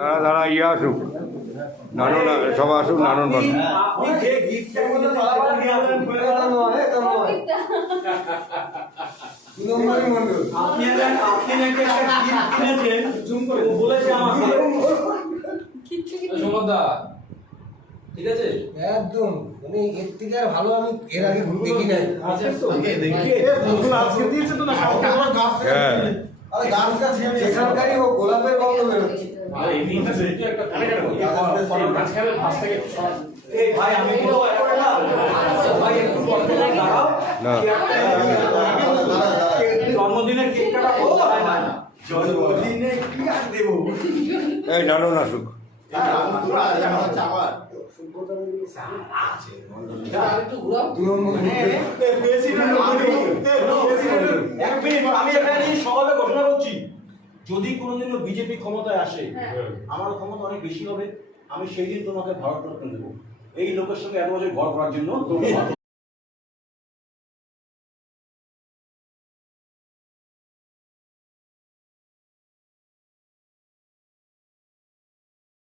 দাঁড়া ইয়ে আসুক, নানুন সবাই আসুক, নানুন বানুন। ঠিক আছে একদম, মানে এর থেকে আর ভালো আমি এর আগে দেখি নাই। হ্যাঁ আরে গাছটা যেখানকারই হোক গোলাপের গন্ধ বেরোচ্ছে। ভাই আমি না জন্মদিনের কেক কাটা জন্মদিনে কি আর দেবো এই নানুন আসুক। আমি এখানে সকালে ঘোষণা করছি, যদি কোনোদিনও বিজেপি ক্ষমতায় আসে, আমার ক্ষমতা অনেক বেশি হবে, আমি সেই দিন তোমাকে ভারত রত্ন দেবো। এই লোকের সঙ্গে এত বছর ঘর করার জন্য